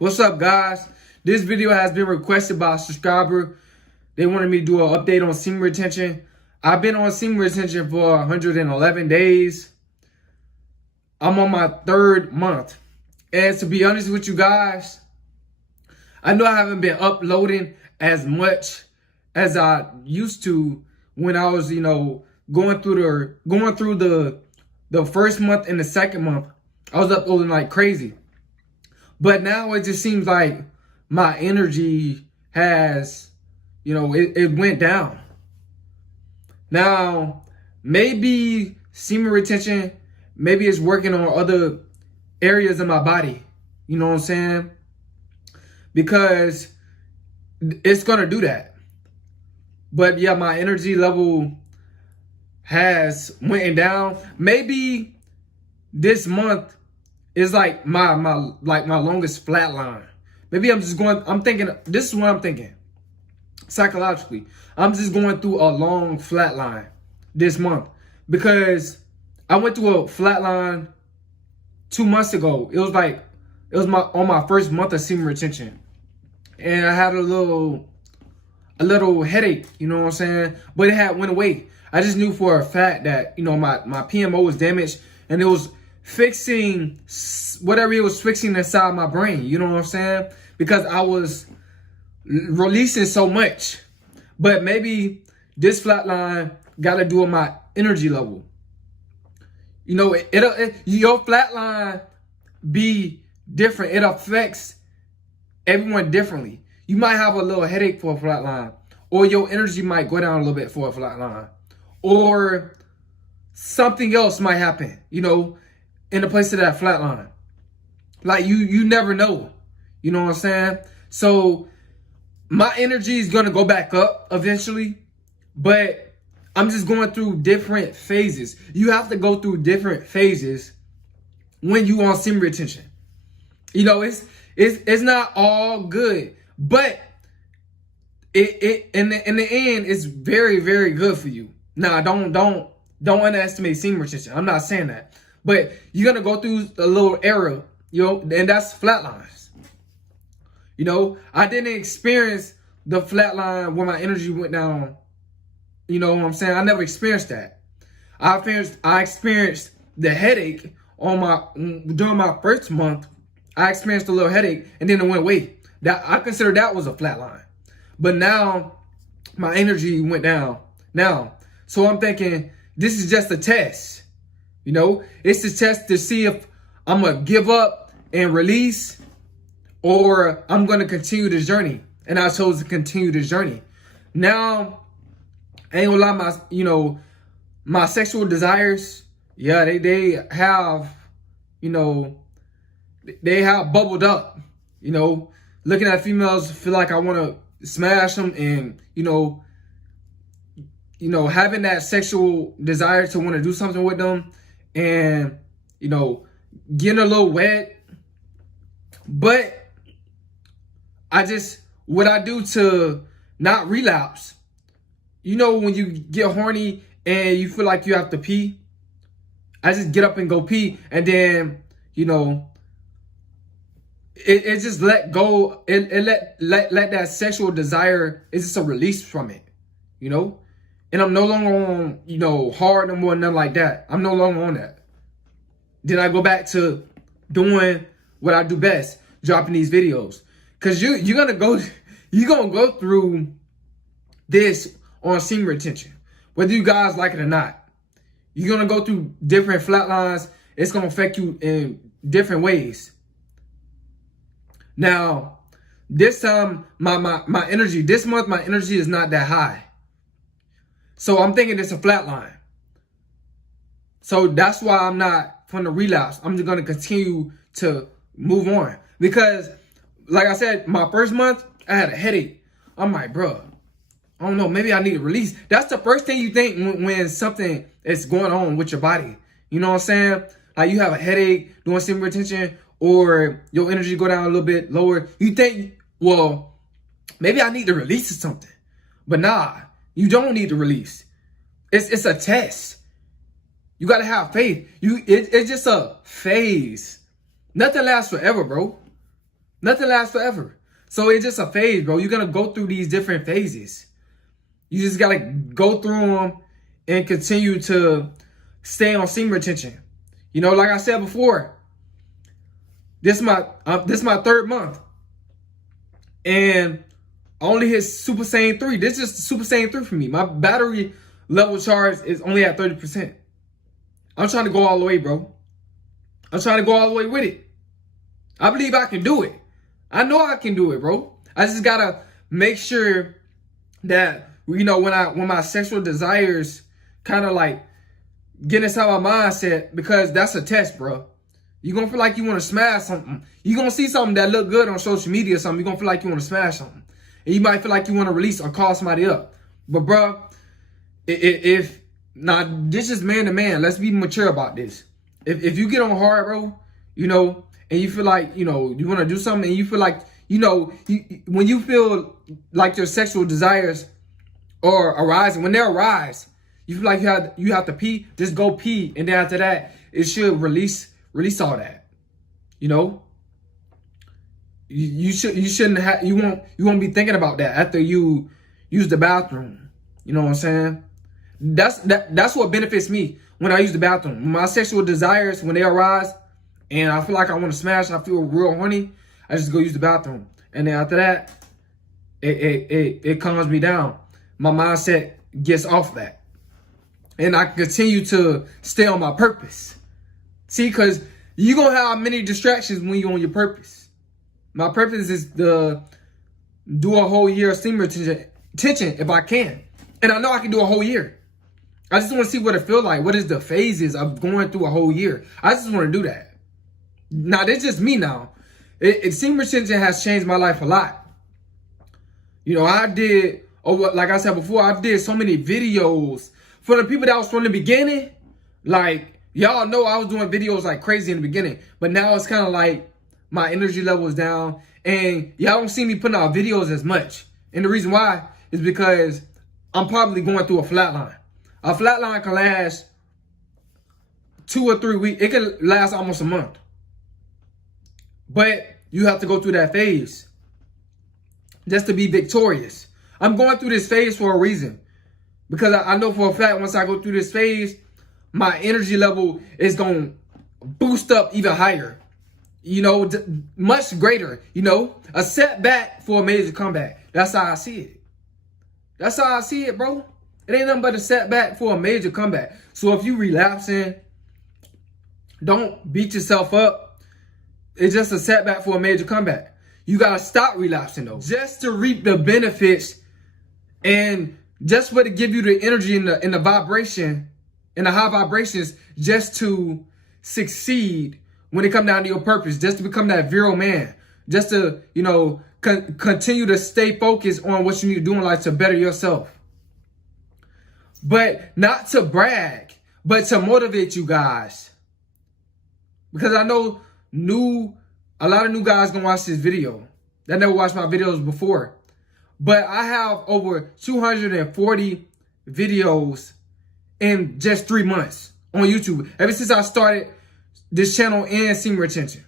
What's up, guys? This video has been requested by a subscriber. They wanted me to do an update on semen retention. I've been on semen retention for 111 days. I'm on my 3rd month. And to be honest with you guys, I know I haven't been uploading as much as I used to when I was, going through the first month and the 2nd month. I was uploading like crazy. But now it just seems like my energy has, it went down. Now, maybe semen retention, maybe it's working on other areas of my body. You know what I'm saying? Because it's going to do that. But yeah, my energy level has went down. Maybe this month is like my longest flat line. Maybe I'm thinking, this is what I'm thinking. Psychologically, I'm just going through a long flat line this month. Because I went through a flat line 2 months ago. It was on my first month of semen retention. And I had a little headache, you know what I'm saying? But it went away. I just knew for a fact that, my PMO was damaged and it was fixing whatever it was fixing inside my brain, you know what I'm saying? Because I was releasing so much. But maybe this flat line got to do with my energy level. Your flat line be different. It affects everyone differently. You might have a little headache for a flat line, or your energy might go down a little bit for a flat line, or something else might happen, in the place of that flat line. Like you never know. You know what I'm saying? So my energy is gonna go back up eventually, but I'm just going through different phases. You have to go through different phases when you on semen retention. It's not all good, but it in the end it's very, very good for you. Now don't underestimate semen retention. I'm not saying that. But you're going to go through a little era, and that's flatlines. I didn't experience the flatline where my energy went down. You know what I'm saying? I never experienced that. I experienced the headache during my first month. I experienced a little headache and then it went away. I consider that was a flatline. But now my energy went down. So I'm thinking this is just a test. It's a test to see if I'm going to give up and release or I'm going to continue this journey. And I chose to continue this journey. Now, I ain't gonna lie, my sexual desires, yeah, they have, they have bubbled up. Looking at females, feel like I want to smash them and, having that sexual desire to want to do something with them and, getting a little wet. But what I do to not relapse, when you get horny and you feel like you have to pee, I just get up and go pee. And then, it just let go. It let that sexual desire, it's just a release from it, And I'm no longer on, hard no more, nothing like that. I'm no longer on that. Then I go back to doing what I do best, dropping these videos. Cause you're gonna go through this on semen retention, whether you guys like it or not. You're gonna go through different flatlines. It's gonna affect you in different ways. Now, this time, my energy, this month, my energy is not that high. So I'm thinking it's a flat line. So that's why I'm not from the relapse. I'm just going to continue to move on. Because, like I said, my first month, I had a headache. I'm like, bro, I don't know, maybe I need to release. That's the first thing you think when something is going on with your body. You know what I'm saying? Like you have a headache, doing semen retention, or your energy go down a little bit lower. You think, well, maybe I need to release something. But nah, you don't need to release. It's a test. You got to have faith. It's just a phase. Nothing lasts forever, bro. Nothing lasts forever. So it's just a phase, bro. You're going to go through these different phases. You just got to go through them and continue to stay on semen retention. You know, like I said before, this is my 3rd month. And I only hit Super Saiyan 3. This is Super Saiyan 3 for me. My battery level charge is only at 30%. I'm trying to go all the way, bro. I'm trying to go all the way with it. I believe I can do it. I know I can do it, bro. I just gotta make sure that, you know, when my sexual desires kind of like get inside my mindset, because that's a test, bro. You're gonna feel like you want to smash something. You're gonna see something that look good on social media or something. You're gonna feel like you want to smash something. And you might feel like you want to release or call somebody up. But, bro, this is man to man. Let's be mature about this. If you get on hard, bro, you know, and you feel like, you know, you want to do something, and you feel like, you know, when you feel like your sexual desires are arising, when they arise, you feel like you have to pee, just go pee. And then after that, it should release all that. You know? You won't be thinking about that after you use the bathroom. You know what I'm saying? That's what benefits me when I use the bathroom. My sexual desires, when they arise and I feel like I want to smash, I feel real horny, I just go use the bathroom. And then after that, it calms me down. My mindset gets off that. And I continue to stay on my purpose. See, because you're going to have many distractions when you're on your purpose. My purpose is to do a whole year of semen retention if I can. And I know I can do a whole year. I just want to see what it feels like. What is the phases of going through a whole year? I just want to do that. Now, that's just me now. Semen retention has changed my life a lot. You know, like I said before, I did so many videos for the people that was from the beginning. Like, y'all know I was doing videos like crazy in the beginning. But now it's kind of like my energy level is down. And y'all don't see me putting out videos as much. And the reason why is because I'm probably going through a flatline. A flatline can last 2 or 3 weeks. It can last almost a month. But you have to go through that phase just to be victorious. I'm going through this phase for a reason. Because I know for a fact once I go through this phase, my energy level is going to boost up even higher. You know, much greater. You know, a setback for a major comeback. That's how I see it. That's how I see it, bro. It ain't nothing but a setback for a major comeback. So if you relapsing, don't beat yourself up. It's just a setback for a major comeback. You got to stop relapsing, though. Just to reap the benefits and just for to give you the energy and the vibration and the high vibrations just to succeed when it comes down to your purpose, just to become that virile man, just to, you know, continue to stay focused on what you need to do in life to better yourself. But not to brag, but to motivate you guys. Because I know a lot of new guys gonna watch this video that never watched my videos before. But I have over 240 videos in just 3 months on YouTube. Ever since I started this channel and semen retention.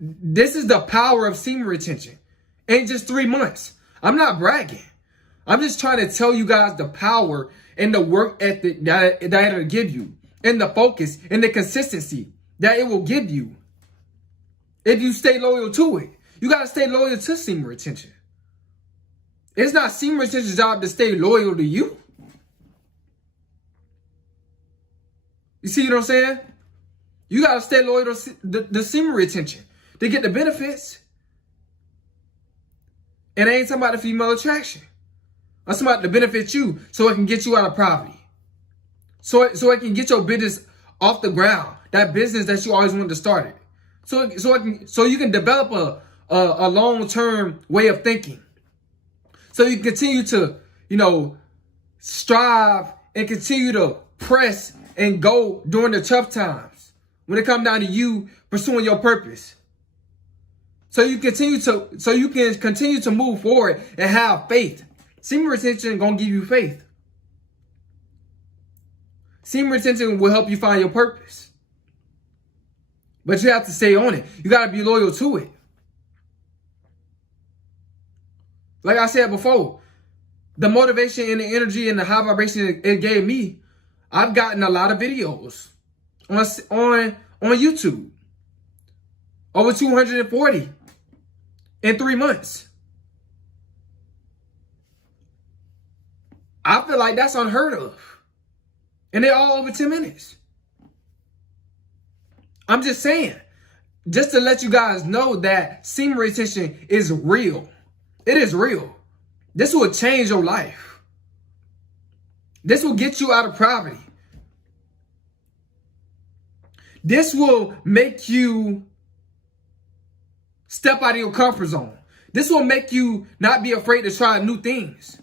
This is the power of semen retention in just 3 months. I'm not bragging. I'm just trying to tell you guys the power and the work ethic that it'll give you, and the focus and the consistency that it will give you if you stay loyal to it. You got to stay loyal to semen retention. It's not semen retention's job to stay loyal to you. You see what I'm saying? You got to stay loyal to the semen retention to get the benefits. And it ain't talking about the female attraction. I'm talking about to benefit you so it can get you out of poverty. So it can get your business off the ground. That business that you always wanted to start it. So you can develop a long-term way of thinking. So you continue to, you know, strive and continue to press and go during the tough times when it comes down to you pursuing your purpose. So you can continue to move forward and have faith. Semen retention gonna give you faith. Semen retention will help you find your purpose. But you have to stay on it. You got to be loyal to it. Like I said before, the motivation and the energy and the high vibration it gave me, I've gotten a lot of videos on YouTube. Over 240 in 3 months. I feel like that's unheard of. And they're all over 10 minutes. I'm just saying, just to let you guys know that semen retention is real. It is real. This will change your life. This will get you out of poverty. This will make you step out of your comfort zone. This will make you not be afraid to try new things.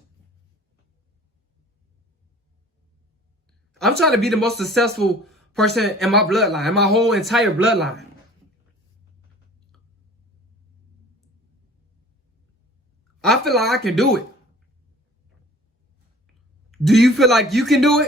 I'm trying to be the most successful person in my bloodline, in my whole entire bloodline. I feel like I can do it. Do you feel like you can do it?